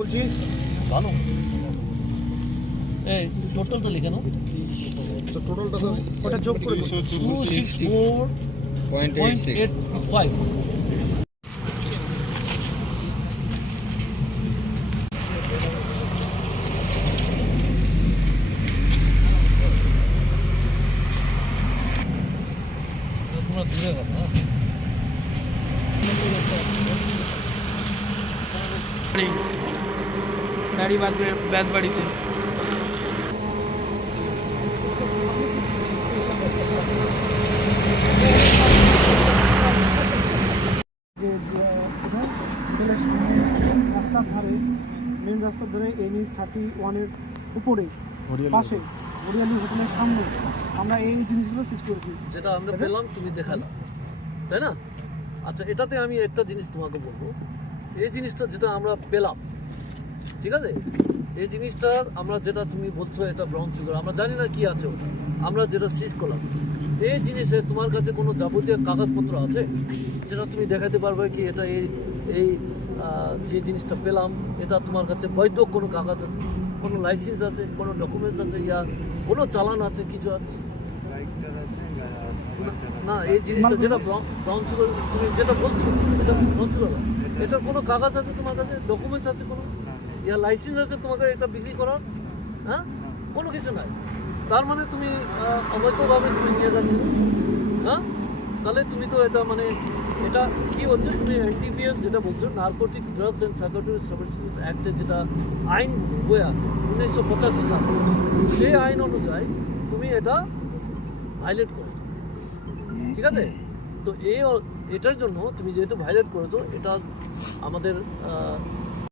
বলছি ভালো এই টোটালটা লিখে নাও টোটালটা স্যার ওটা যোগ করে 264.85 তোমরা দূরে গেল না গাড়ি বাঁধবে ব্যাত বাড়িতে রাস্তার ধারে মেন রাস্তার ধারে NH-31 এর উপরে পাশে হরিয়ালি হোটেলের সামনে আমরা এই জিনিসগুলো শেষ করেছি, যেটা আমরা পেলাম তুমি দেখালাম, তাই না? আচ্ছা, এটাতে আমি একটা জিনিস তোমাকে বলবো, এই জিনিসটা যেটা আমরা পেলাম, ঠিক আছে, এই জিনিসটার আমরা যেটা তুমি বলছো এটা ব্রাউন সুগার, আমরা জানি না কি আছে ওটা, আমরা যেটা সিজ করলাম, এই জিনিসে তোমার কাছে কোনো যাবতীয় কাগজপত্র আছে যেটা তুমি দেখাতে পারবে কি এটা এই এই যে জিনিসটা পেলাম এটা তোমার কাছে বৈধ কোনো কাগজ আছে, কোনো লাইসেন্স আছে, কোনো ডকুমেন্টস আছে, ইয়া কোনো চালান আছে, কিছু আছে না? এই জিনিসটা যেটা ব্রাউন সুগার তুমি যেটা বলছো এটা ব্রাউন সুগার, এটার কোনো কাগজ আছে তোমার কাছে, ডকুমেন্টস আছে কোনো, ইয়া লাইসেন্স আছে তোমাকে এটা বিক্রি করার? হ্যাঁ, কোনো কিছু নাই। তার মানে তুমি অবৈধভাবে তুমি নিয়ে যাচ্ছ, হ্যাঁ? তাহলে তুমি তো এটা মানে এটা কি হচ্ছে, তুমি NDPS যেটা বলছো, narcotic drugs and psychotropic substance অ্যাক্টে যেটা আইন বয়ে আছে 1985 সাল, সেই আইন অনুযায়ী তুমি এটা ভাইলেট করেছো, ঠিক আছে? তো এটার জন্য তুমি যেহেতু ভাইলেট করেছো, এটা আমাদের